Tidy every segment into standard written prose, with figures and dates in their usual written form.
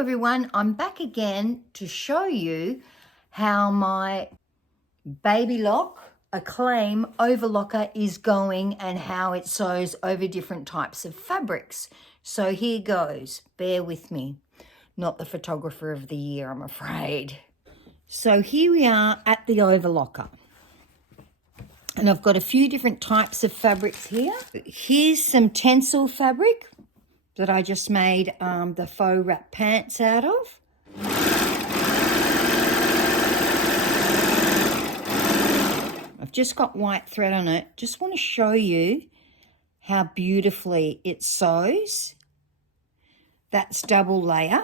everyone, I'm back again to show you how my Babylock Acclaim Overlocker is going and how it sews over different types of fabrics. So here goes, bear with me. Not the photographer of the year, I'm afraid. So here we are at the Overlocker. And I've got a few different types of fabrics here. Here's some tencel fabric that I just made the faux wrap pants out of. I've just got white thread on it. Just want to show you how beautifully it sews. That's double layer.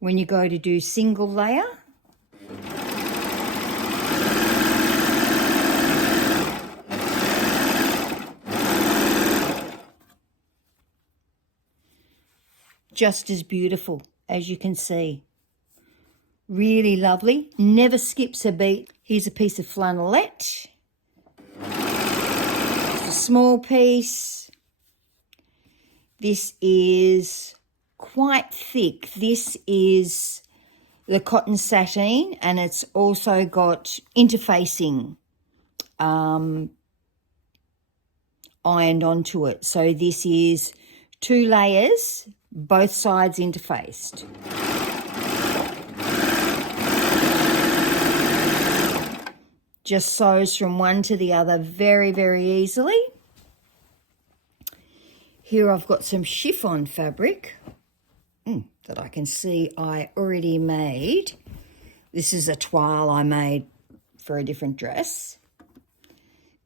When you go to do single layer, just as beautiful, as you can see. Really lovely, never skips a beat. Here's a piece of flannelette. It's a small piece. This is quite thick. This is the cotton sateen, and it's also got interfacing ironed onto it. So this is 2 layers, both sides interfaced. Just sews from one to the other very, very easily. Here I've got some chiffon fabric that I can see I already made. This is a toile I made for a different dress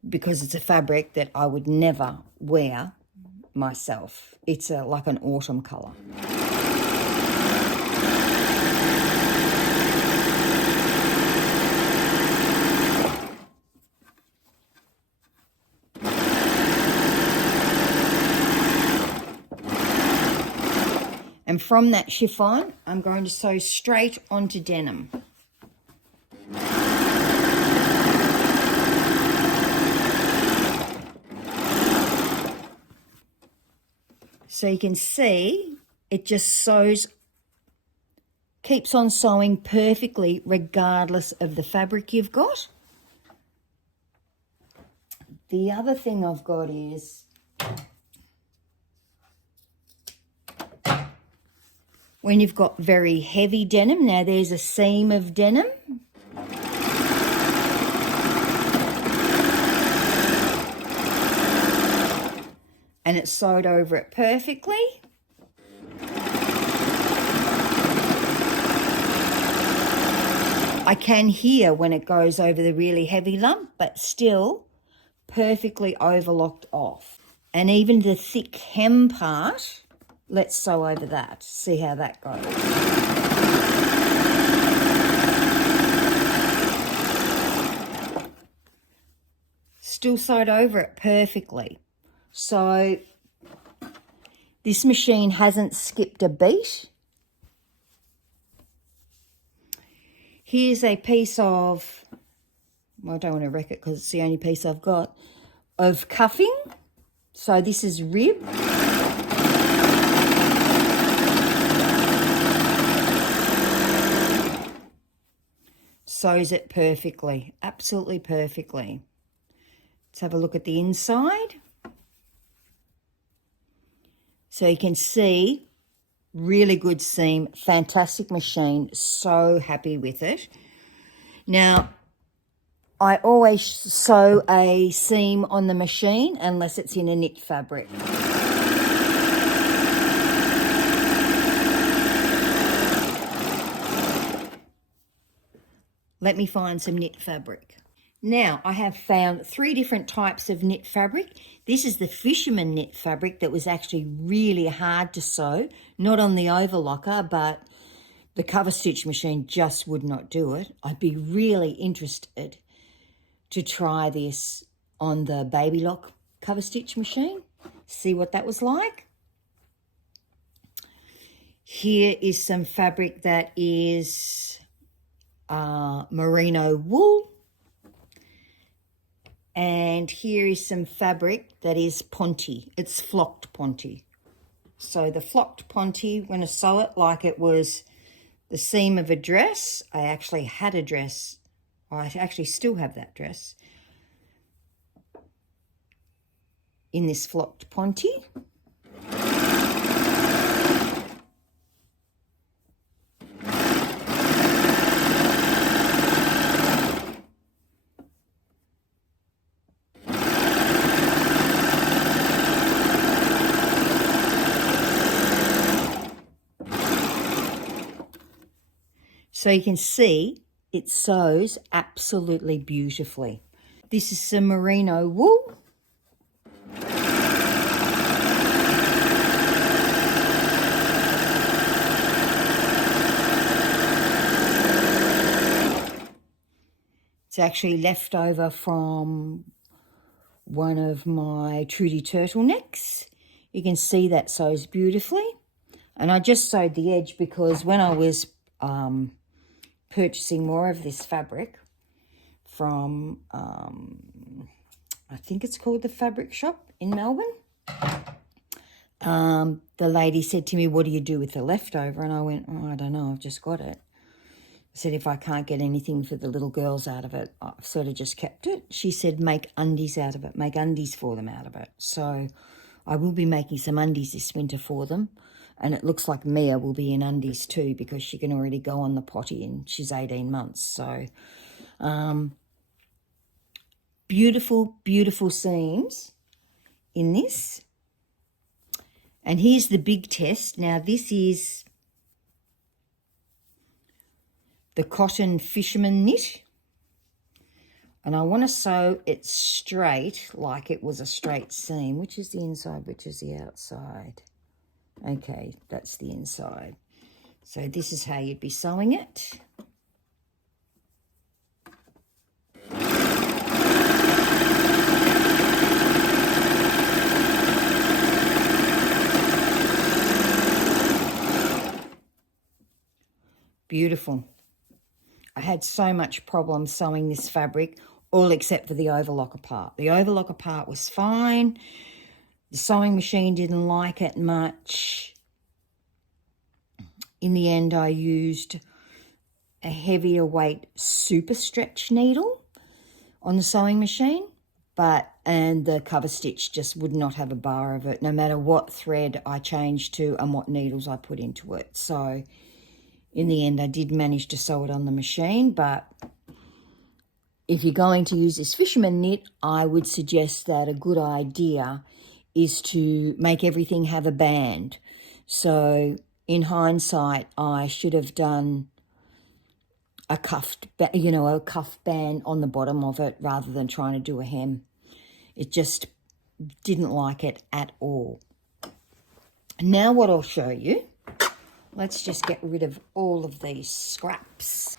because it's a fabric that I would never wear myself. It's like an autumn colour. And from that chiffon, I'm going to sew straight onto denim. So you can see it just sews, keeps on sewing perfectly regardless of the fabric you've got. The other thing I've got is when you've got very heavy denim. Now there's a seam of denim. And it's sewed over it perfectly. I can hear when it goes over the really heavy lump, but still perfectly overlocked off. And even the thick hem part, let's sew over that, see how that goes. Still sewed over it perfectly. So this machine hasn't skipped a beat. Here's a piece of, well, I don't want to wreck it because it's the only piece I've got, of cuffing. So this is rib. Sews it perfectly, absolutely perfectly. Let's have a look at the inside. So you can see, really good seam, fantastic machine, so happy with it. Now, I always sew a seam on the machine unless it's in a knit fabric. Let me find some knit fabric. Now, I have found 3 different types of knit fabric. This is the fisherman knit fabric that was actually really hard to sew, not on the Overlocker, but the cover stitch machine just would not do it. I'd be really interested to try this on the Babylock cover stitch machine, see what that was like. Here is some fabric that is merino wool. And here is some fabric that is ponte. It's flocked ponte. So the flocked ponte, I'm going to sew it like it was the seam of a dress. I actually had a dress. I actually still have that dress in this flocked ponte. So you can see it sews absolutely beautifully. This is some merino wool. It's actually left over from one of my Trudy turtlenecks. You can see that sews beautifully. And I just sewed the edge because when I was purchasing more of this fabric from, I think it's called the Fabric Shop in Melbourne, the lady said to me, what do you do with the leftover? And I went, oh, I don't know, I've just got it. I said, if I can't get anything for the little girls out of it, I've sort of just kept it. She said, make undies out of it, make undies for them out of it. So I will be making some undies this winter for them. And it looks like Mia will be in undies too because she can already go on the potty and she's 18 months. So beautiful, beautiful seams in this. And here's the big test. Now this is the cotton fisherman knit. And I want to sew it straight like it was a straight seam. Which is the inside, which is the outside? Okay, that's the inside. So this is how you'd be sewing it. Beautiful. I had so much problem sewing this fabric, all except for the overlocker part. The overlocker part was fine. The sewing machine didn't like it much. In the end, I used a heavier weight super stretch needle on the sewing machine, and the cover stitch just would not have a bar of it, no matter what thread I changed to and what needles I put into it. So in the end, I did manage to sew it on the machine, but if you're going to use this fisherman knit, I would suggest that a good idea is to make everything have a band. So in hindsight, I should have done a cuffed, a cuff band on the bottom of it rather than trying to do a hem. It just didn't like it at all. Now what I'll show you, let's just get rid of all of these scraps.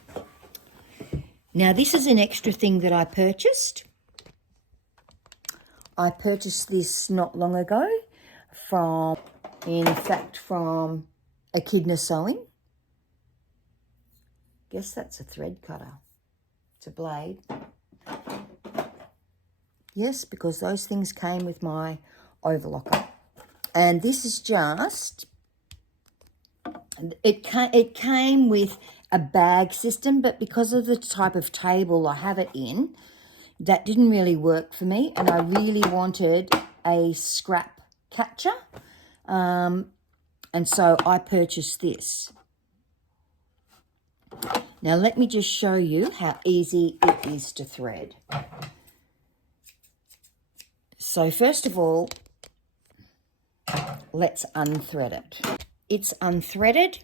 Now this is an extra thing that I purchased. I purchased this not long ago from Echidna Sewing. Guess that's a thread cutter. It's a blade. Yes, because those things came with my overlocker. And this is just, it came with a bag system, but because of the type of table I have it in, that didn't really work for me. And I really wanted a scrap catcher. And so I purchased this. Now let me just show you how easy it is to thread. So first of all, let's unthread it. It's unthreaded.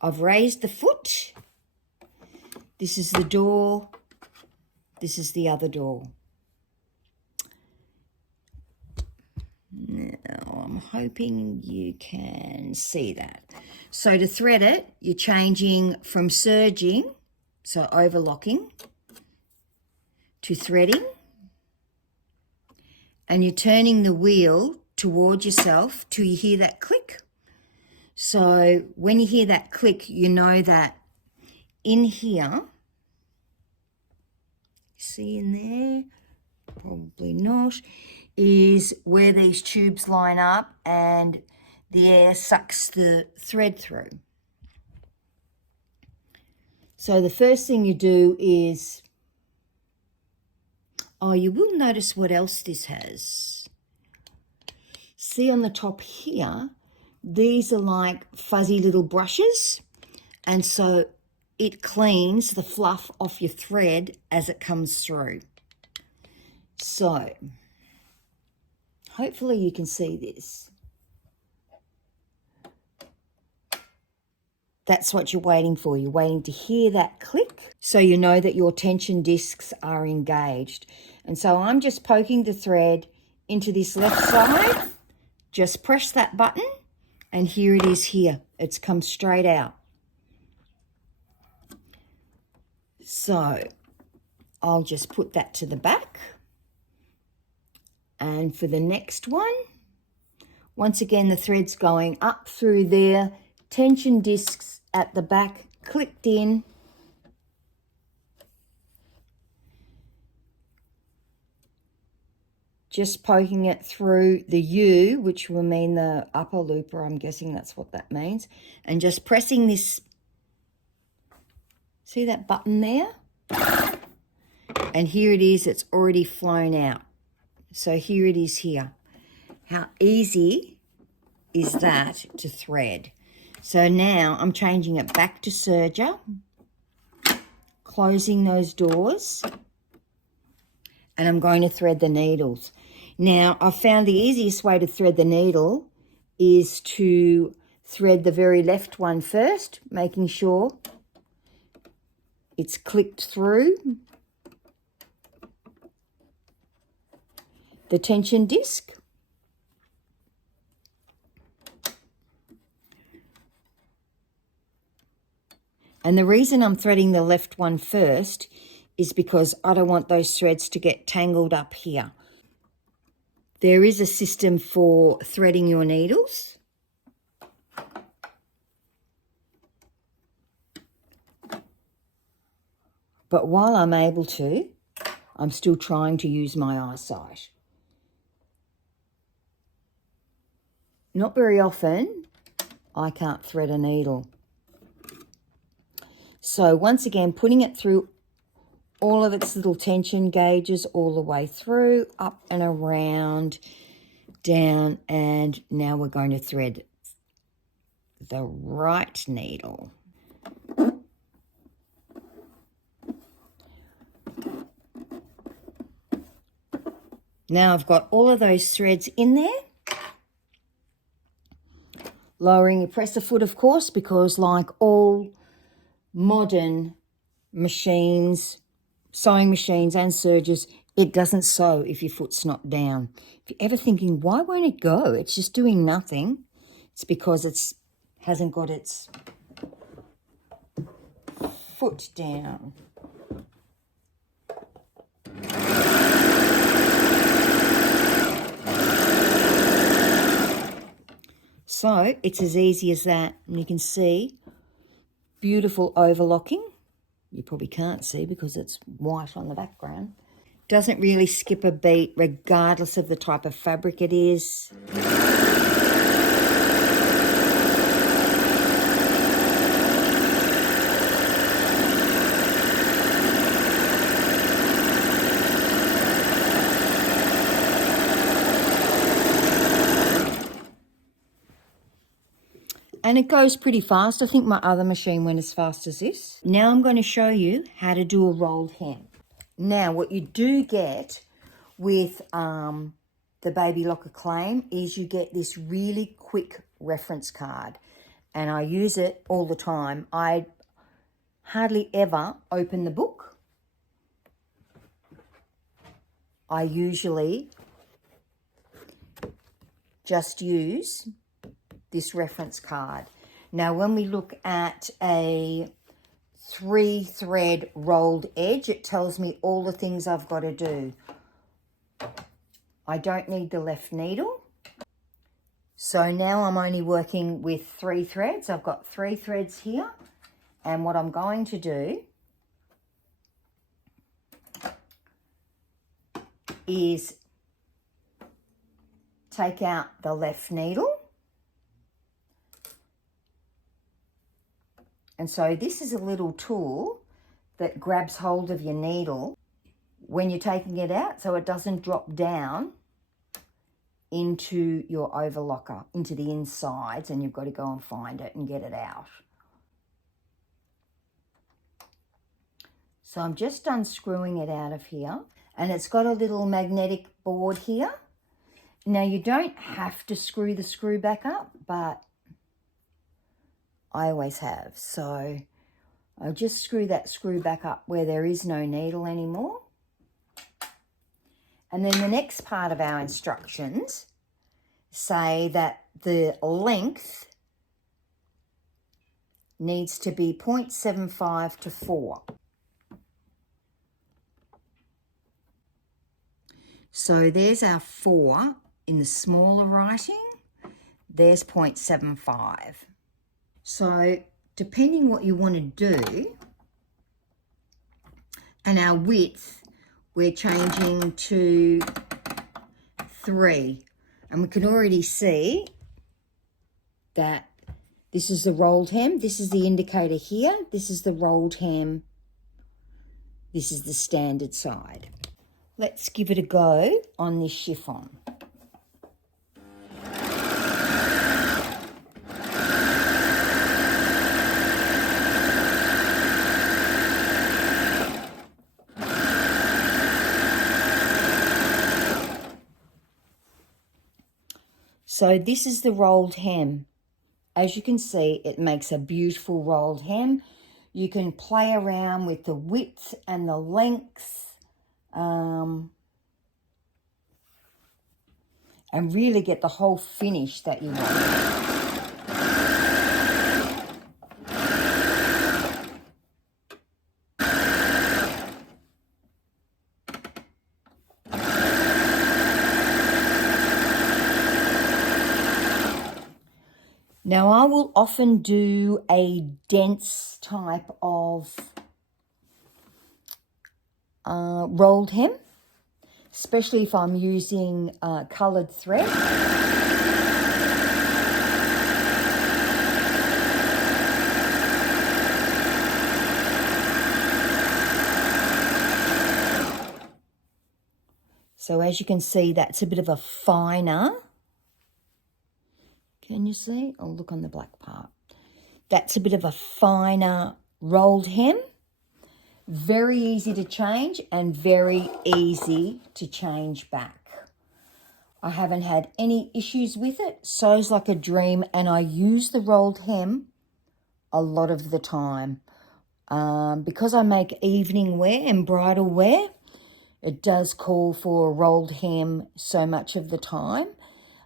I've raised the foot. This is the door. This is the other door. Now, I'm hoping you can see that. So to thread it, you're changing from serging, so overlocking, to threading. And you're turning the wheel toward yourself till you hear that click. So when you hear that click, you know that in here, see in there, probably not, is where these tubes line up and the air sucks the thread through. So the first thing you do is, oh, you will notice what else this has. See on the top here, these are like fuzzy little brushes, and so it cleans the fluff off your thread as it comes through. So hopefully you can see this. That's what you're waiting for. You're waiting to hear that click so you know that your tension discs are engaged. And so I'm just poking the thread into this left side. Just press that button and here it is here. It's come straight out. So I'll just put that to the back. And for the next one, once again, the thread's going up through there. Tension discs at the back clicked in. Just poking it through the U, which will mean the upper looper. I'm guessing that's what that means. And just pressing this, see that button there? And here it is, it's already flown out. So here it is here. How easy is that to thread? So now I'm changing it back to serger, closing those doors, and I'm going to thread the needles. Now, I've found the easiest way to thread the needle is to thread the very left one first, making sure it's clicked through the tension disc. And the reason I'm threading the left one first is because I don't want those threads to get tangled up here. There is a system for threading your needles. But while I'm able to, I'm still trying to use my eyesight. Not very often, I can't thread a needle. So once again, putting it through all of its little tension gauges all the way through, up and around, down, and now we're going to thread the right needle. Now I've got all of those threads in there. Lowering your presser foot, of course, because like all modern machines, sewing machines and sergers, it doesn't sew if your foot's not down. If you're ever thinking, why won't it go? It's just doing nothing. It's because it hasn't got its foot down. So it's as easy as that. And you can see beautiful overlocking. You probably can't see because it's white on the background. Doesn't really skip a beat regardless of the type of fabric it is. And it goes pretty fast. I think my other machine went as fast as this. Now I'm going to show you how to do a rolled hem. Now what you do get with the Babylock Acclaim is you get this really quick reference card. And I use it all the time. I hardly ever open the book. I usually just use this reference card. Now, when we look at a 3-thread rolled edge, it tells me all the things I've got to do. I don't need the left needle. So now I'm only working with 3 threads. I've got 3 threads here. And what I'm going to do is take out the left needle. And so this is a little tool that grabs hold of your needle when you're taking it out so it doesn't drop down into your overlocker, into the insides, and you've got to go and find it and get it out. So I'm just unscrewing it out of here, and it's got a little magnetic board here. Now you don't have to screw the screw back up, but I always have. So I'll just screw that screw back up where there is no needle anymore. And then the next part of our instructions say that the length needs to be 0.75 to 4. So there's our 4 in the smaller writing. There's 0.75. So depending what you want to do, and our width, we're changing to 3. And we can already see that this is the rolled hem. This is the indicator here. This is the rolled hem. This is the standard side. Let's give it a go on this chiffon. So this is the rolled hem. As you can see, it makes a beautiful rolled hem. You can play around with the width and the length and really get the whole finish that you want. Now, I will often do a dense type of rolled hem, especially if I'm using coloured thread. So as you can see, that's a bit of a finer. Can you see? I'll look on the black part. That's a bit of a finer rolled hem. Very easy to change and very easy to change back. I haven't had any issues with it. Sews like a dream, and I use the rolled hem a lot of the time. Because I make evening wear and bridal wear, it does call for a rolled hem so much of the time.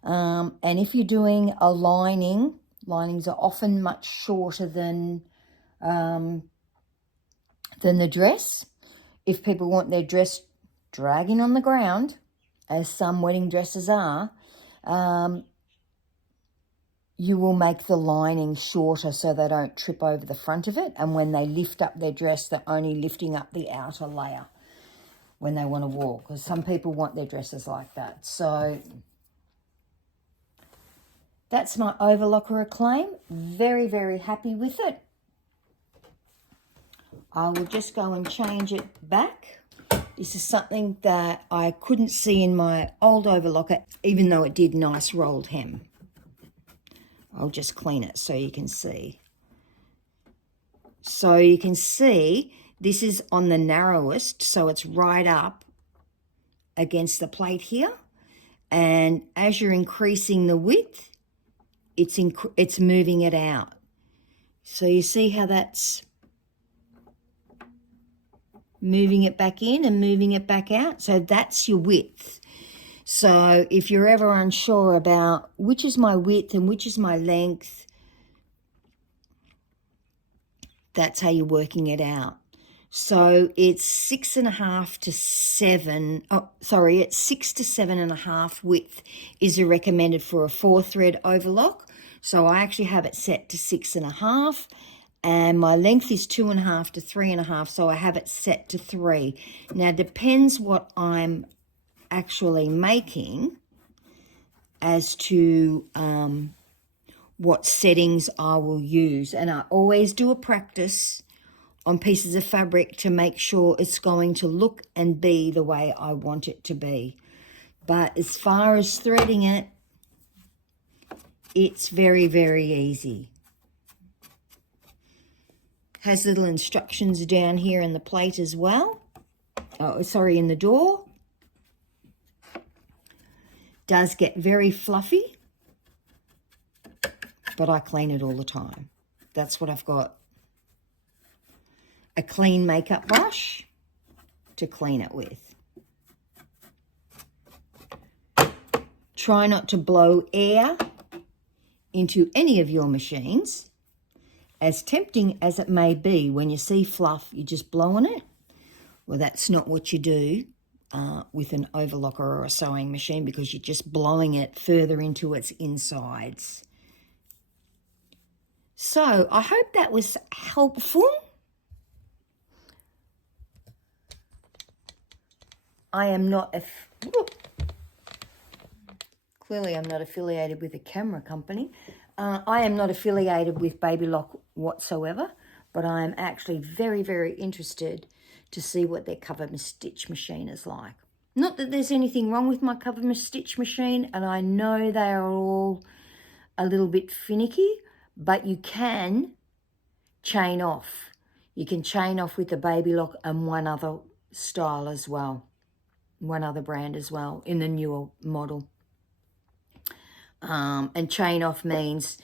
And if you're doing a lining, linings are often much shorter than the dress. If people want their dress dragging on the ground, as some wedding dresses are, you will make the lining shorter so they don't trip over the front of it. And when they lift up their dress, they're only lifting up the outer layer when they want to walk, because some people want their dresses like that. So that's my Overlocker Acclaim. Very, very happy with it. I will just go and change it back. This is something that I couldn't see in my old Overlocker, even though it did nice rolled hem. I'll just clean it so you can see. So you can see this is on the narrowest, so it's right up against the plate here. And as you're increasing the width, it's moving it out. So you see how that's moving it back in and moving it back out? So that's your width. So if you're ever unsure about which is my width and which is my length, that's how you're working it out. So it's 6.5 to 7. Oh, sorry, it's 6 to 7.5 width is recommended for a 4-thread overlock. So I actually have it set to 6.5, and my length is 2.5 to 3.5. So I have it set to 3. Now depends what I'm actually making. as to what settings I will use. And I always do a practice on pieces of fabric to make sure it's going to look and be the way I want it to be. But as far as threading it, it's very, very easy. Has little instructions down here in the plate as well. Oh, sorry, in the door. Does get very fluffy, but I clean it all the time. That's what I've got. A clean makeup brush to clean it with. Try not to blow air into any of your machines. As tempting as it may be, when you see fluff, you're just blowing it. Well, that's not what you do with an overlocker or a sewing machine, because you're just blowing it further into its insides. So I hope that was helpful. I am not, clearly I'm not affiliated with a camera company. I am not affiliated with Babylock whatsoever, but I am actually very, very interested to see what their cover stitch machine is like. Not that there's anything wrong with my cover stitch machine, and I know they are all a little bit finicky, but you can chain off. You can chain off with the Babylock and one other style as well, one other brand as well in the newer model. And chain off means,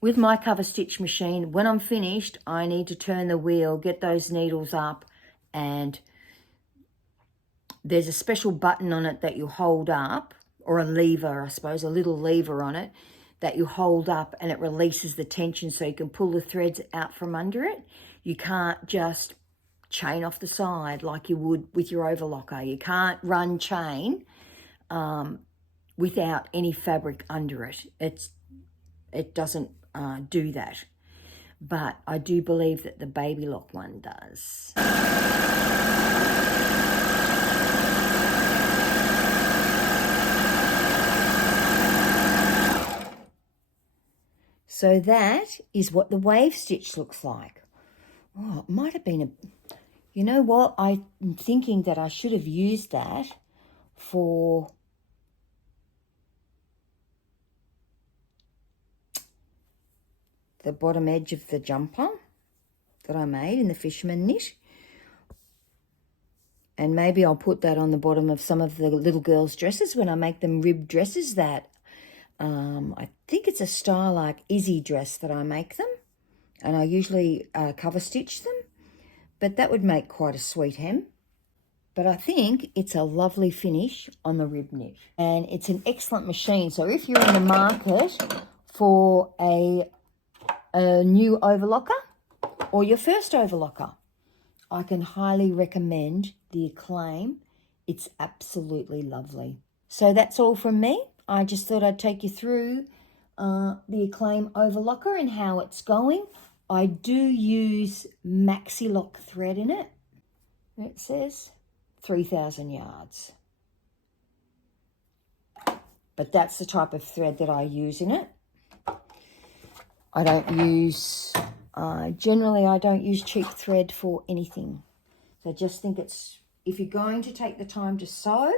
with my cover stitch machine, when I'm finished, I need to turn the wheel, get those needles up, and there's a special button on it that you hold up, or a lever, I suppose, a little lever on it that you hold up, and it releases the tension so you can pull the threads out from under it. You can't just chain off the side like you would with your overlocker. You can't run chain without any fabric under it. It doesn't do that. But I do believe that the Babylock one does. So that is what the wave stitch looks like. Oh, it might have been a... You know what? I'm thinking that I should have used that for... the bottom edge of the jumper that I made in the fisherman knit. And maybe I'll put that on the bottom of some of the little girls' dresses when I make them ribbed dresses that... I think it's a style like Izzy dress that I make them. And I usually cover stitch them. But that would make quite a sweet hem. But I think it's a lovely finish on the rib knit. And it's an excellent machine. So if you're in the market for a new overlocker or your first overlocker, I can highly recommend the Acclaim. It's absolutely lovely. So that's all from me. I just thought I'd take you through the Acclaim overlocker and how it's going. I do use Maxi-Lock thread in it. It says 3,000 yards. But that's the type of thread that I use in it. I don't use, generally I don't use cheap thread for anything. So I just think it's, if you're going to take the time to sew,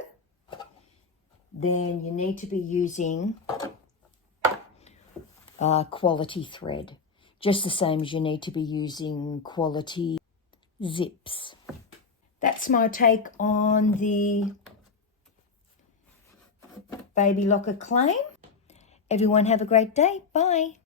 then you need to be using quality thread. Just the same as you need to be using quality zips. That's my take on the Babylock Acclaim. Everyone have a great day. Bye.